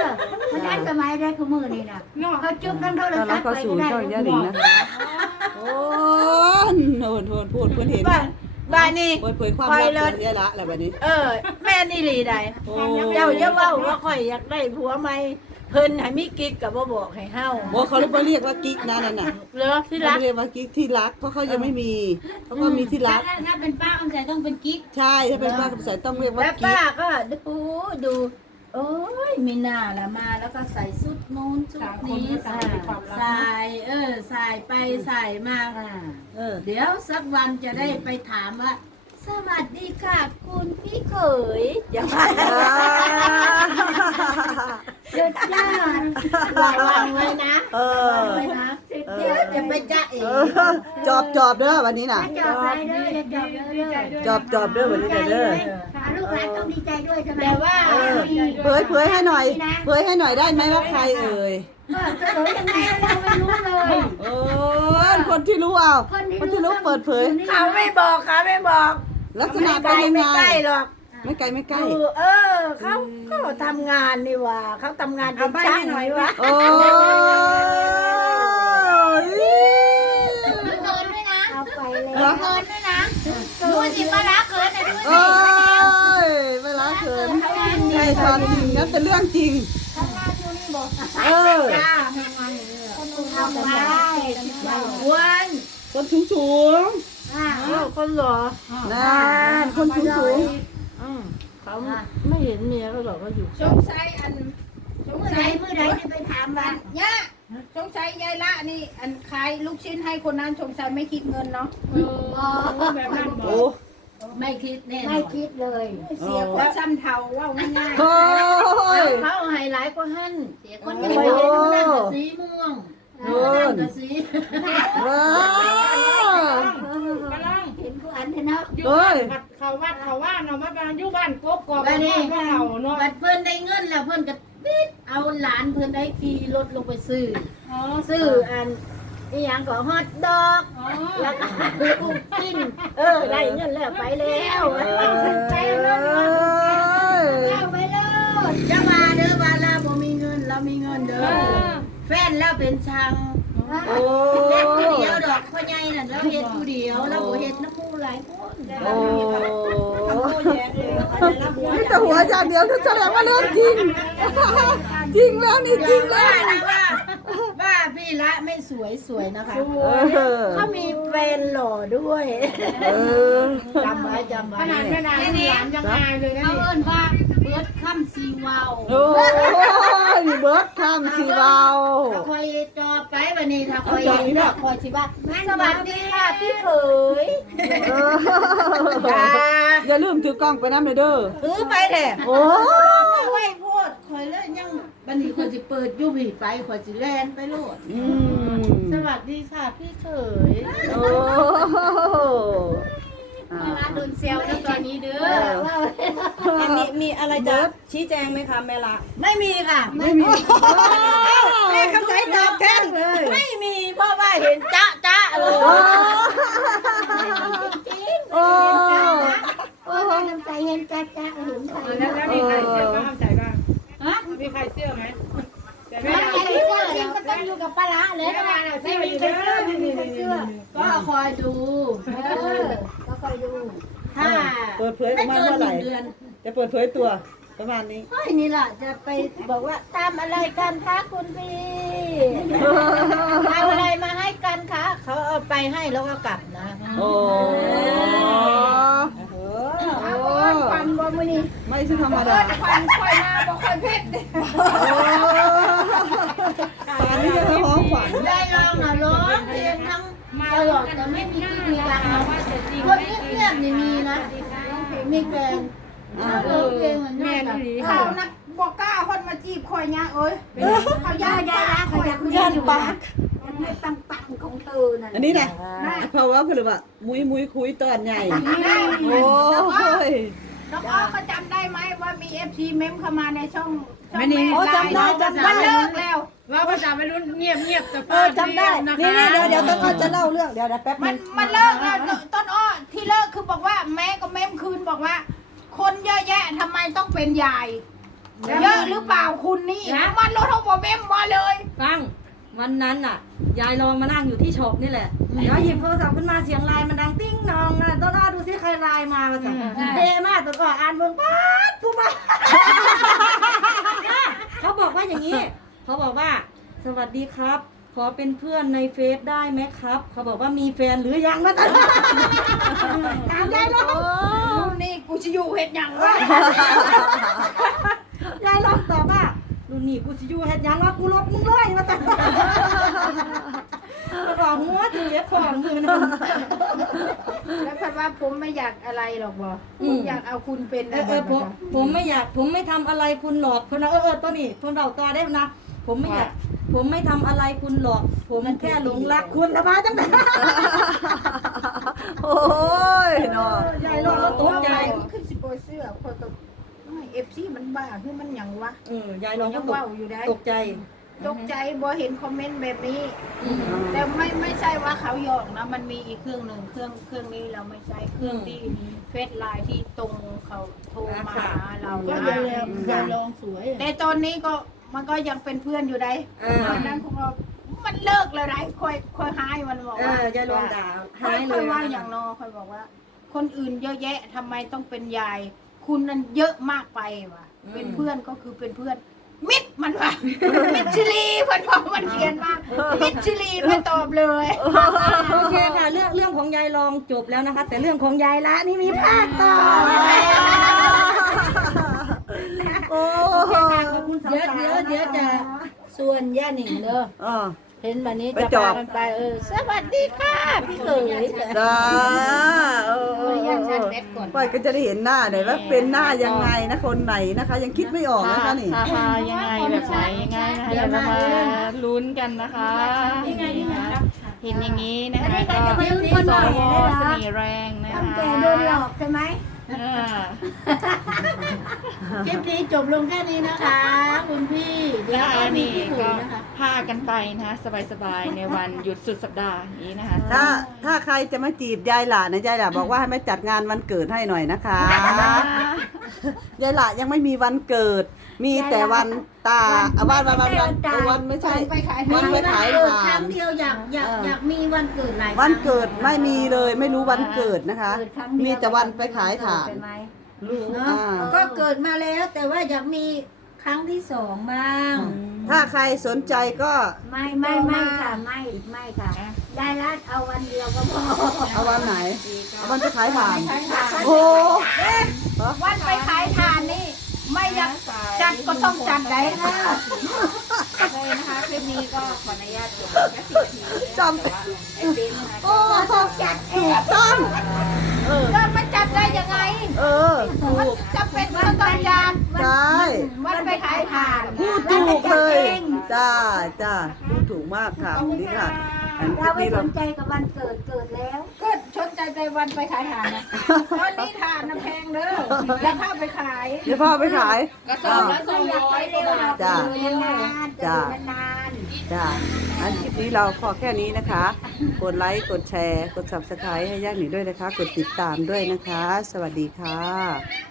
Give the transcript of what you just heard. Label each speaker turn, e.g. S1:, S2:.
S1: มันทันสมัยได้คือมือนี่นะเขาจุ่มทั้งโทรศัพท์ไปก็ได้
S2: ยาดิงนะคะโอ้โหพูดเพื่อนเห็น
S3: บ้านนี้
S2: เผยความลับเยอะละอะไรแบบนี้
S3: แม่นี่หลีใดเจ้าอย่าเว้าว่าข่อยอยากได้ผัวใหม่เพิ่นให้มีกิ๊กก็บ่บอกให้เฮา
S2: บอกเขาเรียกว่ากิ๊กนะนั่นน่ะ
S3: เหรอที่รัก
S2: เรียกว่ากิ๊กที่รักเพราะเขายังไม่มีเขาก็มีที่รัก
S1: ถ้าเป็นป้าคำใส่ต้องเป็นกิ๊ก
S2: ใช่ถ้าเป็นป้ากับสายต้องเรียกว่า
S3: แล้ว
S2: กิ๊
S3: ป้าก ก็ดูโอ้ยมีหน้าละมาแล้วก็ใส่ชุดนู้นชุดนี้ใส่ใส่ไปใส่มาเดี๋ยวสักวันจะได้ไปถามว่าสวัสดีค่ะคุณพี่เขยอย่ามา
S1: หยุดยอด
S3: ระวังไว้นะ
S1: เลยนะ
S3: เดี๋ยวจะไปจ้าเอง
S2: จอบเด้อวันนี้น่ะ
S1: จอบไปเด้อจอบเด้อ
S2: จอบเด้อวันนี้เด้อ
S1: ลูกหลานต้องดีใจด้วยใช่ไหม
S3: แต่ว่า
S2: เผยให้หน่อยได้ไหมว่าใครเอ่ย
S1: เฉลยยังไงเราไม่รู้เลย
S2: คนที่รู้เอาคนที่รู้เปิดเผย
S3: เขาไม่บอก
S2: ลักษณะเป็นยังไง
S3: ไม่ใกล้หรอก
S2: ไม่ไกล
S3: เขาทำงานนี่ว่าเขาทำงานเป็นช่างหน่อยวะ
S2: โอ้ย
S1: มีเกินด้วยนะเอาไปเลยเกินด้วยนะดูสิปลาร้าเกินนะดู
S2: โอ้
S1: สิ
S2: ยเวลาเขินใช่ตอนจริงนั่นเป็นเรื่องจริง
S3: จ้า
S1: เอาไป
S3: วัน
S2: คนสูง
S3: คนหรอ
S2: นั่นคนสูง
S3: เขาไม่เห็นเมียเขาหรอกเขาอยู่
S4: สงสัยอันสง
S1: เมื่อ
S4: สั
S1: ไห
S4: ย
S1: ไปถามบ้าน
S4: เนี่ยสงสัยยายละนี่อันขายลูกชิ้นให้คนนั้นสงสัยไม่คิดเงินเนาะ
S1: แบบนั้น
S2: โอ้
S3: ไม่คิดแน่
S1: ไม่คิดเลย
S4: เสียคนซ้ำเทาว่าง่าย
S2: โอ้ย
S3: เขาไฮไลท์ก็หั่น
S1: เสียคน
S3: ไม่
S1: ยัง
S3: เห็
S1: ไม่
S3: น
S1: เห็น
S3: นั่นกับสีม่วงนั่นกับสี
S2: ว้า
S4: ๆกำลัง
S1: เห็นกูอันเถอะเนาะ
S4: อยู่บ้านเขาวัดเขาว่าเนาะมาบ้านอยู่บ้านกบกอบบ้านเขาเนาะ
S3: บัดเพิ่นได้เงินแล้วเพิ่นก็ปิดเอาหลานเพิ่นได้ขี่รถลงไปซื้ออันนี่ยังก็ฮอตดอกแล้วก็ลูกชิ้นได้เงินแล้วไปแล้ว
S1: เอาไปเลย
S3: จะมาเด้อว่าเราบ่มีเงินเรามีเงินเด้อแฟนแล้วเป็นช่าง
S2: โอ้
S3: เฮ็ดผู้เดียวดอกพ่อใหญ่นั่นเราเฮ็ดผู้เดียวเราบ่เฮ็ดน้ำผู้หลายคน
S2: โอ้
S3: เราบ่
S2: แต่หัวอย่างเดียวแสดงว่าเรื่องจริง จริงแล้วนี่จริงแล้ว
S3: ว่าพี่ละไม่สวยนะคะ
S2: เออ
S3: เขามีแฟนหล่อด้วย จำไว้
S4: ขนาดไม่นานหลานยังอายเลยนะ
S1: เขา
S4: นี่
S1: เอิ้นว่าเบิร์ดค่ำซีวาว
S2: โอ้ยเบิร์ดคำสีเบา
S3: ถ้าคอยจอไปวันนี้ถ้าคอยคอยสิว่าสวัสดีค่ะพี่เขย
S2: อย่าลืมถือกล้องไปน้ำเลยเด้อ
S3: ถือไปแท้
S2: โอ้
S3: ไว้โพดคอยเลยยังบันนี้คอยสิเปิดยูบีไปคอยสิแลนไปโลด สวัสดีค่ะพี่เขย
S2: โอ้
S1: เวลาโดนเซลแล้วตอนนี้เด้อ
S5: มีอะไรจะชี้แจงไหมคะแม่ละ
S3: ไม่มีค่ะ
S2: ไม่มี
S3: แม่คำใสตอบแทนเลยไม่มีเพราะว่าเห็นจ๊ะเลย
S2: โอ้
S1: โอ้ยน้ำใจเห็นจ้าจ้าเห็นใจ
S4: แล้วมีใครเสื้อบ้างใส่บ้าง
S1: ฮะ
S4: มีใครเสื้อไหมแต่
S1: ไม่
S4: ไม่
S1: ใช่เสื้อจริงก็ต้องอยู่กับปลาร้าเลยนะ
S4: ไม่มีใครเสื้อไม่มีใครเสื้อ
S3: ก็คอยดู
S1: ก็คอยดู
S3: ถ้า
S2: เปิดเผยอ
S3: ไม่
S2: อกมา
S3: เกิน
S2: เมื่อ
S3: ห
S2: ไหร่
S3: นึ่งเดือน
S2: จะเปิดเผยตัวประมาณนี้
S3: ค่อยนี่ล่ะจะไปบอกว่าตามอะไรกันคะคุณพี่เอาอะไรมาให้กันคะเขาเอาไปให้แล้วก็กลับนะ
S2: โอ้
S4: เอาฟันบ่มือนี่
S2: ไม่ใช่ธรรมดา
S4: ฟันค่อยมาบ่ค่อยเพชร
S2: ป่านนี้จะท้องขวัญ
S3: ได้ลองนะร้องเพลงทั้งตลอดแต่ไม่มีที่มีกันคนเงียบๆนี่มีนะมีแฟนร้องเพลงเหมือนแม่กัน
S4: เขานักบอกกล้าคนมาจีบคอยเนี่ยเอ้ยเขาย่า
S1: ย่า
S4: ย่า
S1: ย่าเขาอยากย่าปากไม่ปังปังของเธอนั่น
S2: อันนี้นะเพราะว่าเพื่อนว่ามุ้ยคุยตอนใหญ่ โอ้ย
S4: น้องอ้อก็จำได้ไหมว่ามี FC เมมเข้ามาในช่อง
S5: ไม่นี่
S4: โอ้จำได้มันเลิกแล้ว
S5: ว่าภาษาวัยรุ่นเงียบแต่จำได้ นี่เดี๋ยวต้นอ้อจะเล่าเรื่องเดี๋ยวแป๊บ
S4: มันเลิกแล้วต้นอ้อที่เลิกคือบอกว่าแม่ก็เมมคืนบอกว่า คนเยอะแยะทำไมต้องเป็นยายเยอะหรือเปล่าคุณนี่มันรถของผมเอ็มมาเลย
S5: ฟังวันนั้นน่ะ ยายลองมานั่งอยู่ที่ช็อปนี่แหละเดี๋ยวหยิบโทรศัพท์ขึ้นมาเสียงไลน์มันดังติ้งนองนะต้นอ้อดูซิใครไลน์มาสั่งเท่มากต้นอ้ออ่านเบิ่งป๊าดผู้มาเขาบอกว่าอย่างนี้ เขาบอกว่า สวัสดีครับ ขอเป็นเพื่อนในเฟซได้ไหมครับ เขาบอกว่ามีแฟนหรือยังนะจ๊ะตามยายลอง
S4: รุ่นนี้กูจะอยู่เฮ็ดหยังวะ
S5: ยายลองตอบว่ารุ่นนี้กูสิอยู่เฮ็ดหยังวะกูลบมึงเลยมาจ้ะแล้วก็หัวจะเจ็บคอมือนะ
S4: แล้วพัดว่าผมไม่อยากอะไรหรอกบ่ผมอยากเอาคุณเป็นอะไร
S5: ผมไม่ทำอะไรคุณหรอกคนนะตัวนี้คนเราต่อได้นะผมไม่ทำอะไรคุณหรอก ผมแค่หลงรักคุณนะมาจังได๋
S2: โอ้ยเนาะ
S5: ยายลองแล้วตกใจ
S4: ขึ้นสิโปเสื้อคนก็เอฟซีมันบ้าคือมันหยังวะ
S5: ยายลองก็
S4: ยังเว้าอยู่ได้
S5: ตกใจ
S4: ตกใจบ่เห็นคอมเมนต์แบบนี้ แต่ไม่ใช่ว่าเขาหยอกนะมันมีอีกเครื่องหนึ่งเครื่องนี้เราไม่ใช่เครื่องที่เฟซไลน์ที่ตรงเขาโทรมาหาเรา
S3: ก็
S4: นะ
S3: ยายลองสวย
S4: แต่ตอนนี้ก็มันก็ยังเป็นเพื่อนอยู่ได้
S5: อ่า
S4: ตอนนั้นของเรามันเลิกแล้วได้ค่อยหายมันบอกว่าย
S5: ายลองด่า
S4: ค่อยว่าอย่างนอค่อยบอกว่า คนอื่นเยอะแยะทำไมต้องเป็นยาย คุณนั้นเยอะมากไปว่ะเป็นเพื่อนก็คือเป็นเพื่อน มิดมันว่ะมิดชิลีมันบอกมันเขียนมามิดชิลีไม่ตอบเลย
S5: โอเคค่ะเรื่องของยายลองจบแล้วนะคะ แต่เรื่องของยายละนี่มีภาคต่อ
S2: โอ้
S5: ขอบคุณสาว
S3: เดี๋ยวจะส่วนย่าหนิงเด้อ
S2: อ่า
S3: เห็นแบบนี้
S2: ไป
S3: จะ
S2: จ
S3: พา
S2: อบ
S3: กันไปสวัสดีค่ะพี่เขย
S2: จ้า
S4: ย่าชันเม็ดก่อน
S2: ไปก็จะได้เห็นหน้าหน่อยว่าเป็นหน้ายังไงนะคนไหนนะคะ ยังคิดไม่ออกนะคะนี่
S6: ทายังไงแบบไหนยังไงนะคะเดี๋ยวเรามาลุ้นกันนะคะนี่นะคะเห็นอย่างนี้นะคะก็สวเสน่ห์แรงนะคะ
S3: แกโดนหลอกใช่ไหม
S6: อ่า
S3: คลิปนี้จบลงแค่นี้นะคะ คุณพี่เดี๋ยว
S6: นะคะ
S3: ก็มี
S6: นี่
S3: พี่หมู
S6: ก็
S3: นะคะ
S6: พากันไปนะคะสบายๆในวันหยุดสุดสัปดาห์นี้นะคะ
S2: ถ้าใครจะมาจีบยายหล่านะยายหล่าบอกว่าให้มาจัดงานวันเกิดให้หน่อยนะคะ ยายหล่ายังไม่มีวันเกิด มีแต่วันตาวันไม่ใช่
S4: ไปขาย
S2: วันไปขาย
S3: เกิดค
S2: ถ่า
S3: รั้
S2: น
S3: งเดียวอยากมีวันเกิดหลาย
S2: วันเกิดไม่มีเลยไม่รู้วันเกิดนะคะ
S3: เกิดครั้งเดียว
S2: มีแต่วันไปขายถ่าน
S3: รู้เนาะก็เกิดมาแล้วแต่ว่าอยากมีครั้งที่สองบ้าง
S2: ถ้าใครสนใจก็
S7: ไม่ค่ะไม่ค่ะได้รัดเอาวันเดียวก็พอ
S2: เอาวันไหนเอาวันไปขายถ่าน
S4: ขายทาน
S2: โอ้
S4: วันไปขายทานนี่ ไม่อยากจัดก็ต้องจัดได้นะ
S6: เลยนะคะคลิปนี้ก็ขออนุญาตจบแค่10 นาที
S2: จำ
S6: ไอ้เบนนะคะ
S2: โอ้จัดถูกต้อง
S4: ก็มันจัดได้ยังไง
S2: เออ
S4: มันจะเป็นก็ต้องจัด
S2: ใช่
S4: วันไปขายทาน
S2: พูดถูกเลยจ้าพูดถูกมากค่ะนี่ค่ะอัน
S7: เรา
S2: นี้
S7: ไม่ส
S2: เรา
S7: นใจกับวันเกิดแล้ว
S4: ก็ชนใจไปวันไปขายทานนะตอนนี้ทานน้ำแพงเด้อแล้วข้าไปขาย
S2: เดี๋ยวพ่อไปขาย
S6: กระสอบละ
S7: ไม่อยากไปเร็วหรอก
S2: จ้า
S7: อยู่นานๆจะอยู่นาน
S2: จ้าอันคลิปนี้เราพอแค่นี้นะคะ กดไลค์กดแชร์กด subscribe ให้ย่าหนิงด้วยนะคะ กดติดตามด้วยนะคะ สวัสดีค่ะ